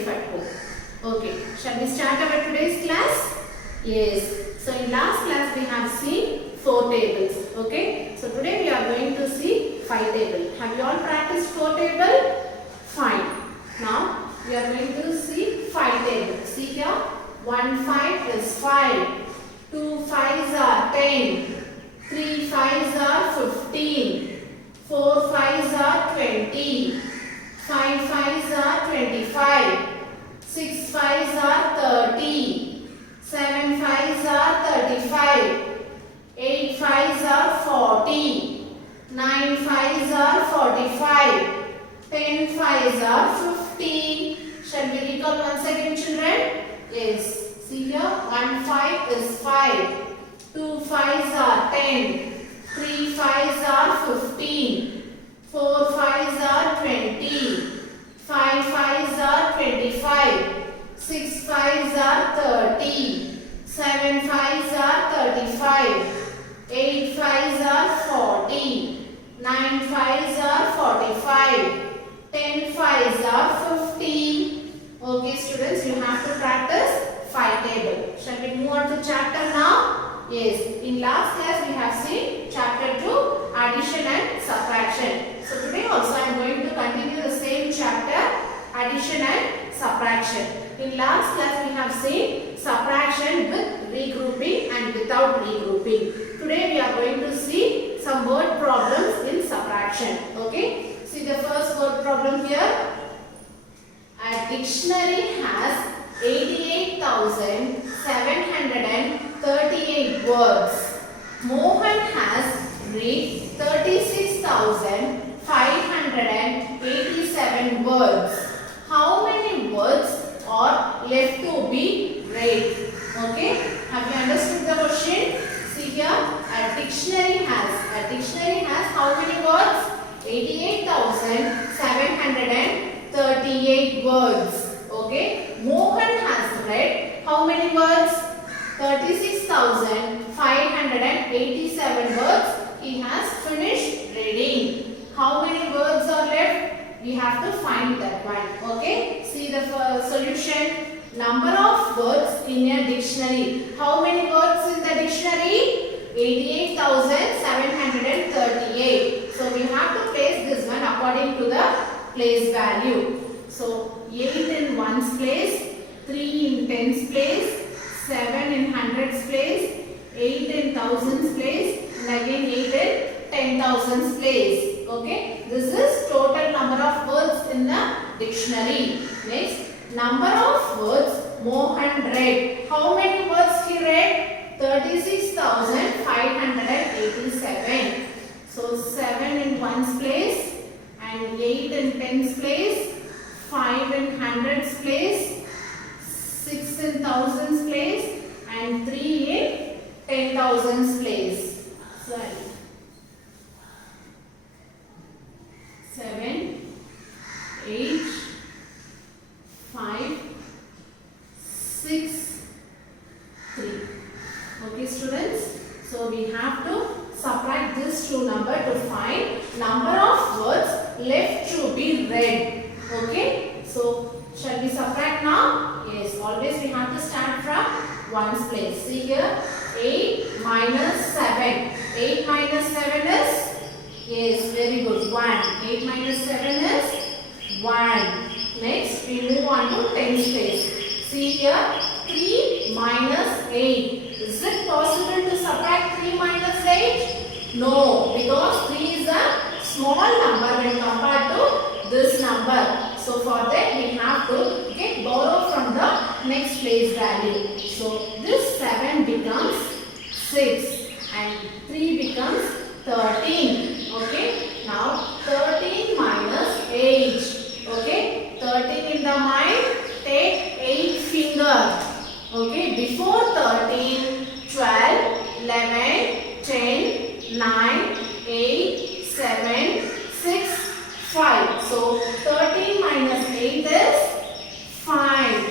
safe at home. Okay, shall we start our today's class? Yes. So in last class we have seen 4 tables. Okay. So today we are going to see 5 table. Have you all practiced 4 table? Fine. Now we are going to see 5 table. See here. 1 5 is 5. 2 5s are 10. 3 5s are 15. 4 5s are 20. 5 5s are 25. 6 5s are 30. 7 5s are 35. 8 5s are 40. 9 5s are 45. 10 5s are 50. Shall we recall once again, children? Yes. See here, 1 5 is 5. 2 5s are 10. 3 5s are 15. 4 5s are 20. 5 5s are 25. 6 5s are 30. 7 5s are 35. 8 5s are 40. 9 5s are 45. 10 5s are 50. Okay, students, you have to practice 5 table. Shall we move on to chapter now? Yes, in last class we have seen chapter 2, addition and subtraction. So today also I am going to continue the same chapter, addition and subtraction. In last class we have seen subtraction with regrouping and without regrouping. Today we are going to see some word problems in subtraction. Okay, see the first word problem here. A dictionary has 88,738 words. Mohan has read 36,587 words. How many words are left to be read? Okay, have you understood the question? See here, a dictionary has how many words? 88,738 words. Okay, Mohan has read how many words? 36,587 words. He has finished reading. How many words are left? We have to find that one. Okay, see the solution. Number of words in a dictionary. How many words in the dictionary? 88,738. So we have to place this one according to the place value. So 8 in ones place, 3 in tens place, 7 in hundreds place, 8 in thousands place, and again 8 in 10,000s place. Okay, this is total number of words in the dictionary. Next, number of words Mohan read. How many words he read? 36,587. So 7 in ones place, and 8 in tens place, 5 in hundreds place, 6 in thousands place, and 3 in 10,000s place. Sorry. 7, 8, 5, 6, 3. Okay, students. So we have to subtract this two number to find number of words left to be read. Okay. So shall we subtract now? Yes. Always we have to start from ones place. See here. 8 minus 7. 8 minus 7 is? Yes, very good. 1. 8 minus 7 is 1. Next, we move on to tens place. See here, 3 minus 8. Is it possible to subtract 3 minus 8? No, because 3 is a small number when compared to this number. So for that, we have to borrow from the next place value. So this 7 becomes 6 and 3 becomes 13. Okay, now 13 minus 8. Okay, 13 in the mind, take 8 finger. Okay, before 13, 12, 11, 10, 9, 8, 7, 6, 5. So 13 minus 8 is 5.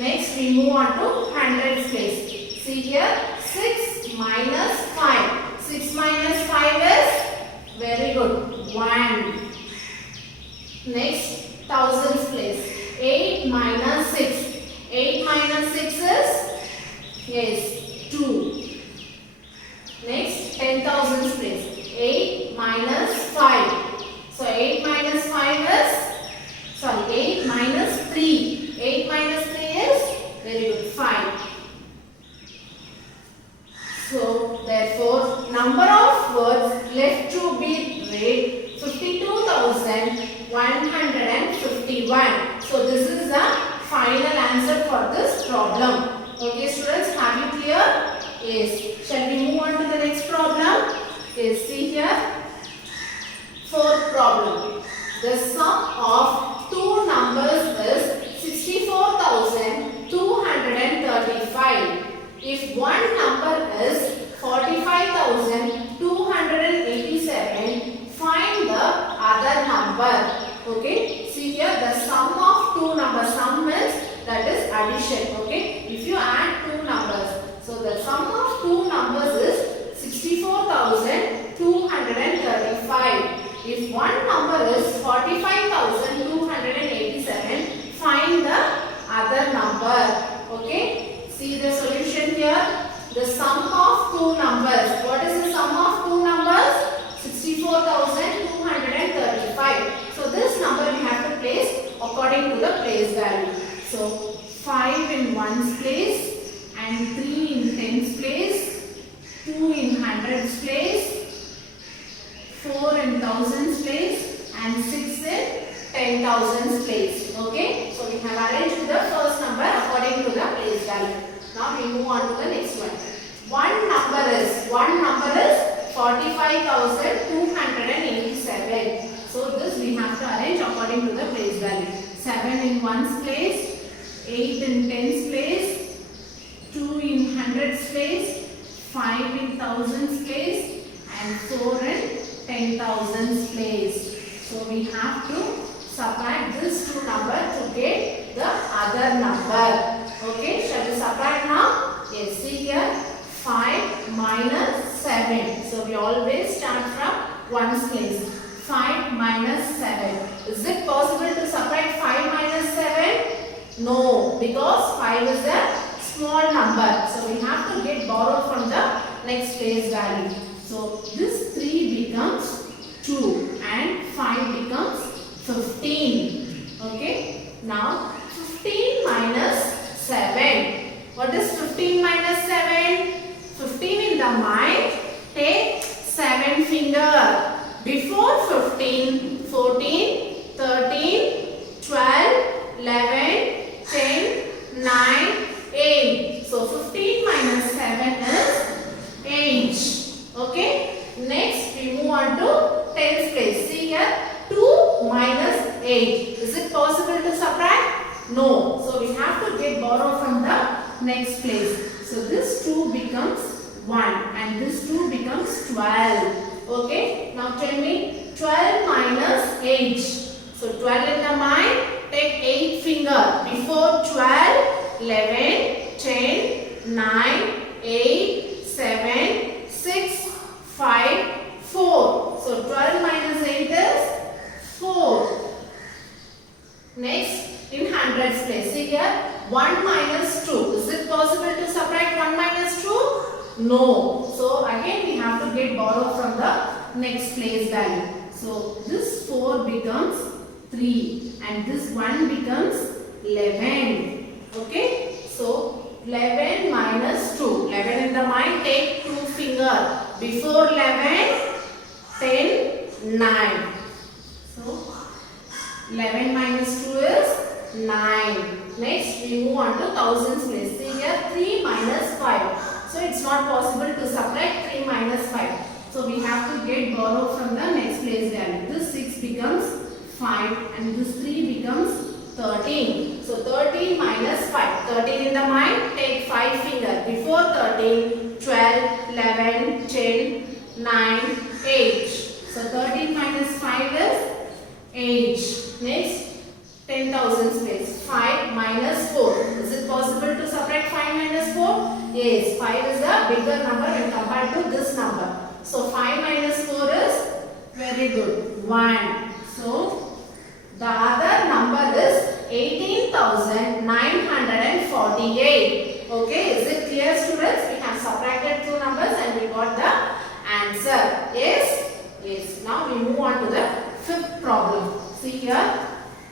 Next, we move on to hundreds place. See here, 6 minus 5. 6 minus 5 is? Very good. 1. Next, thousands place. 8 minus 6. 8 minus 6 is, yes, 2. Next, 10,000s place. 8 minus 5. So 8 minus 5 is, sorry, 8 minus 3. 8 minus 3 is, very good, 5. So therefore, number of words left to be read 52,151. So this is the final answer for this problem. Okay students, have you clear? Yes. Shall we move on to the next problem? Yes, see here. Fourth problem. The sum of two numbers is 64,235. If one number is 45,287, find the other number. Okay. See here, the sum of two numbers. Sum means that is addition. Okay. If you add two numbers, so the sum of two numbers is 64,235. If one number is 45,287, find the other number. Okay. See the solution here. The sum of two numbers. What is the sum of two numbers? 64,235. So this number we have to place according to the place value. So 5 in ones place and 3 in tens place, 2 in hundreds place, 4 in thousands place and 6 in 10,000s place. Okay. So we have arranged the first number according to the place value. Now we move on to the next one. One number is 45,287. So this we have to arrange according to the place value. 7 in ones place, 8 in tens place, 2 in hundreds place, 5 in thousands place and 4 in 10,000s place. So we have to subtract this two number to get the other number. Okay, shall we subtract now? Yes, see here, 5 minus 7. So we always start from ones place. 5 minus 7. Is it possible to subtract 5 minus 7? No, because 5 is a small number. So we have to get borrowed from the next place value. So this 3 becomes 2 and 5 becomes 15. Okay. Now 15 minus 7. What is 15 minus 7? 15 in the mind, take 7 finger. Before 15, 14, 13, 12, 11, 10, 9, 8. So 15 minus 7 is 8. Okay. Next we move on to tens place. See here, 2 minus 8. Is it possible to subtract? No. So we have to get borrow from the next place. So this 2 becomes 1 and this 2 becomes 12. Okay. Now tell me 12 minus 8. So 12 in the mind, take 8 finger. Before 12, 11, 10, 9, 8, 7, 6, 5, 4. So 12 minus 8 is 4. Next, in hundreds place. See here, 1 minus 2. Is it possible to subtract 1 minus 2? No. So again we have to get borrow from the next place value. So this 4 becomes 3 and this 1 becomes 11. Okay. So 11 minus 2. 11 in the mind, take 2 finger. Before 11, 10, 9. So 11 minus 2 is 9. Next we move on to thousands place. See here, 3 minus 5. So it's not possible to subtract 3 minus 5. So we have to get borrow from the next place value. This 6 becomes 5 and this 3 becomes 13. So 13 minus 5. 13 in the mind, take 5 finger. Before 13, 12, 11, 10, 9, 8. So 13 minus 5 is 8. Next, 10,000 place. 5 minus 4. Is it possible to subtract 5 minus 4? Yes, 5 is a bigger number when compared to this number. So 5 minus 4 is very good, 1. So the other number is 18,948. Okay, is it clear, students? We have subtracted two numbers and we got the answer. Yes? Yes. Now we move on to the fifth problem. See here,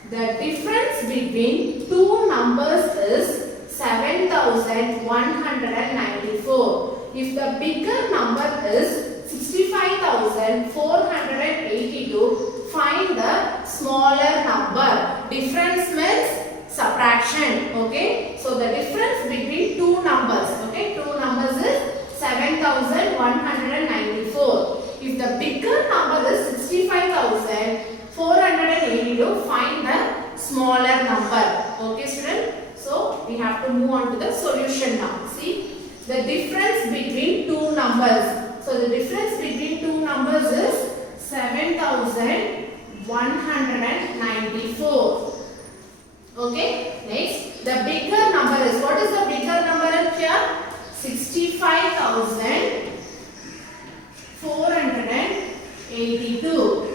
the difference between two numbers is 7,194. If the bigger number is 65,482, find the smaller number. Difference means subtraction. Okay, so the difference between two numbers, okay, two numbers is 7,194. If the bigger number is 65,482, find the smaller number. Okay, student. So we have to move on to the solution now. See, the difference between two numbers. So the difference between two numbers is 7,194. Okay. Next, the bigger number is, what is the bigger number here? 65,482.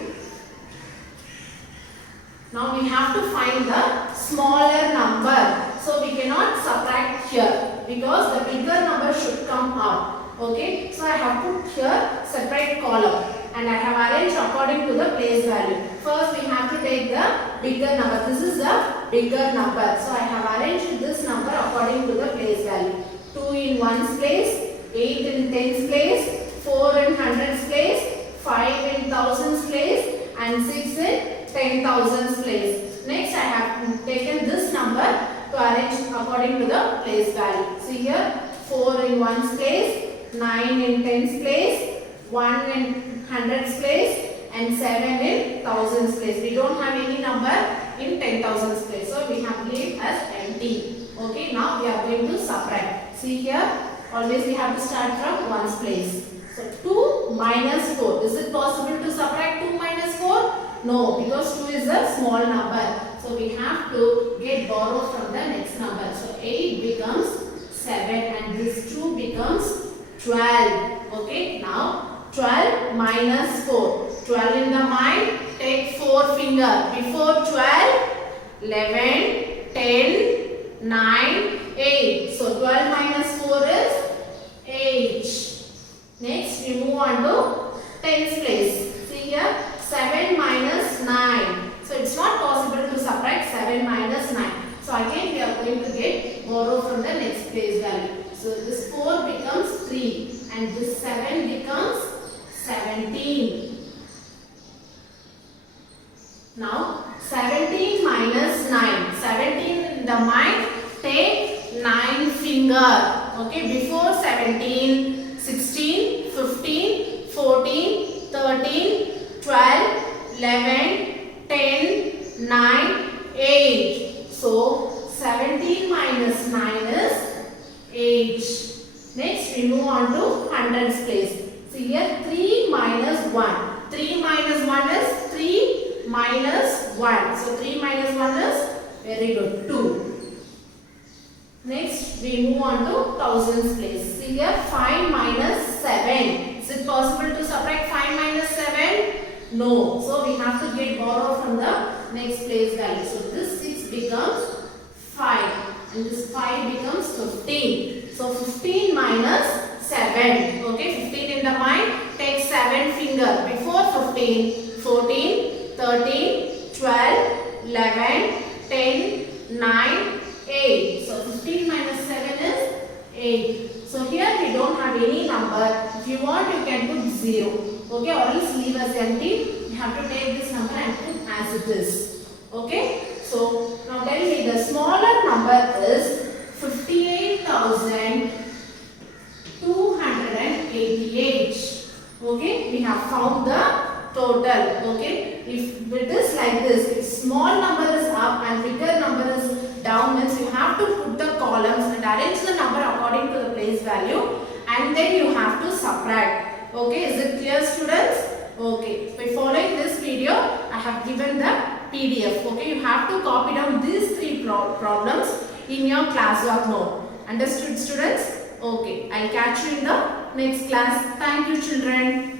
Now we have to find the smaller number. So we cannot subtract here because the bigger number should come out. Okay. So I have put here separate column and I have arranged according to the place value. First we have to take the bigger number. This is the bigger number. So I have arranged this number according to the place value. 2 in 1's place, 8 in 10's place, 4 in 100's place, 5 in 1000's place and 6 in 10,000's place. Next I have taken this number to arrange according to the place value. See here, 4 in 1's place, 9 in 10's place, 1 in 100's place and 7 in 1000's place. We don't have any number in 10,000's place. So we have left as empty. Okay, now we are going to subtract. See here, always we have to start from 1's place. So 2 minus 4. Is it possible to subtract 2 minus 4? No, because 2 is a small number. So we have to get borrow from the next number. So 8 becomes 7 and this 2 becomes 12. Okay, now 12 minus 4. 12 in the mind, take 4 finger. Before 12, 11, 10, 9, 8. So 12 minus 4 is 8. Next we move on to 10's place. See here, 7 minus 9. So it's not possible to subtract 7 minus 9. So again we are going to get borrow from the next place value. So this 4 becomes 3 and this 7 becomes 17. Now 17 minus 9. 17 in the mind, take 9 finger. Okay, before 17, 16, 15, 14, 13, 12, 11, 10, 9, 8. So 17 minus 9 is 8. Next we move on to 100's place. See here, 3 minus 1. 3 minus 1 is 3 minus 1. So 3 minus 1 is, very good, 2. Next we move on to 1000's place. See here, 5 minus 7. Is it possible to subtract 5 minus 7? No. So we have to get borrow from the next place value. So this 6 becomes 5 and this 5 becomes 15. So 15 minus 7. Okay, 15 in the mind, take 7 finger. Before 15, 14, 13, 12, 11, 10, 9, 8. So 15 minus 7 is 8. So here we don't have any number. If you want, you can put 0. Okay, or else leave as empty. You have to take this number and put as it is. Okay, so now tell me the smaller number is 58,288. Okay, we have found the total. Okay, if it is like this, if small number is up and bigger number is down, means you have to put the columns and arrange the number according to the place value and then you have to subtract. Okay, is it clear, students? Okay, by following this video, I have given the PDF. Okay, you have to copy down these 3 problems in your classwork note. Understood, students? Okay, I'll catch you in the next class. Thank you, children.